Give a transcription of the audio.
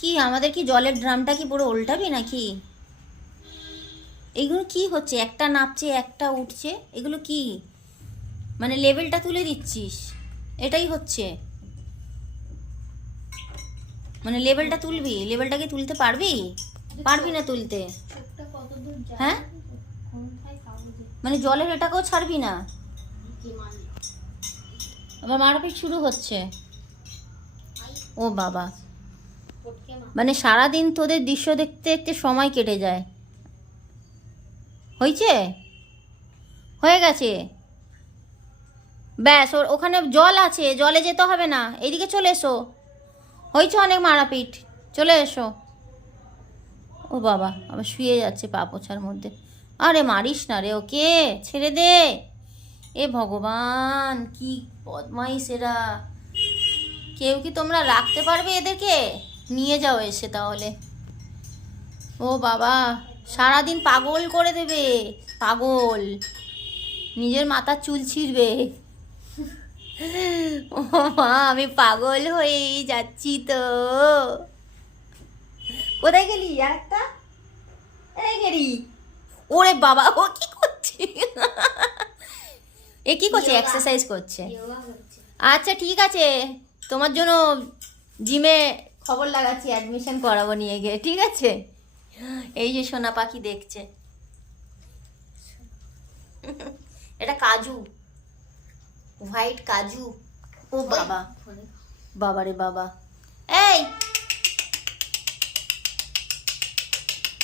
কি আমাদের কি জলের ড্রামটা কি পুরো উল্টাবি নাকি? এইগুলো কি হচ্ছে? একটা নামছে একটা উঠছে, এগুলো কি? মানে লেভেলটা তুলে দিচ্ছিস, এটাই হচ্ছে? মানে লেভেলটা তুলবি, লেভেলটাকে তুলতে পারবি? পারবি না তুলতে? হ্যাঁ, মানে জলের এটাকেও ছাড়বি না? আবার মারপিট শুরু হচ্ছে। ও বাবা, মানে সারাদিন তোদের দৃশ্য দেখতে দেখতে সময় কেটে যায়। হয়েছে, হয়ে গেছে, ব্যাস। ওর ওখানে জল আছে, জলে যেতে হবে না, এইদিকে চলে এসো। হয়েছে অনেক মারাপিট, চলে এসো। ও বাবা, আবার শুয়ে যাচ্ছে পা পোছার মধ্যে। আরে মারিস না রে ওকে, ছেড়ে দে। এ ভগবান, কি বদমাইশ এরা! কেউ কি তোমরা রাখতে পারবে এদেরকে? নিয়ে যাও এসে তাহলে। ও বাবা, সারাদিন পাগল করে দেবে, পাগল। নিজের মাথার চুল ছিঁড়বে। ও মা, আমি পাগল হয়েই যাচ্ছি তো। কোথায় গেলি একটা? এই গেলি? ওরে বাবা, ও কি করছে? এ কি করছে? এক্সারসাইজ করছে। আচ্ছা ঠিক আছে, তোমার জন্য জিমে খবর লাগাচ্ছি, অ্যাডমিশন করাবো নিয়ে গিয়ে, ঠিক আছে? এই যে সোনা পাখি দেখছে। এটা কাজু, হোয়াইট কাজু। ও বাবা, বাবা রে বাবা। এই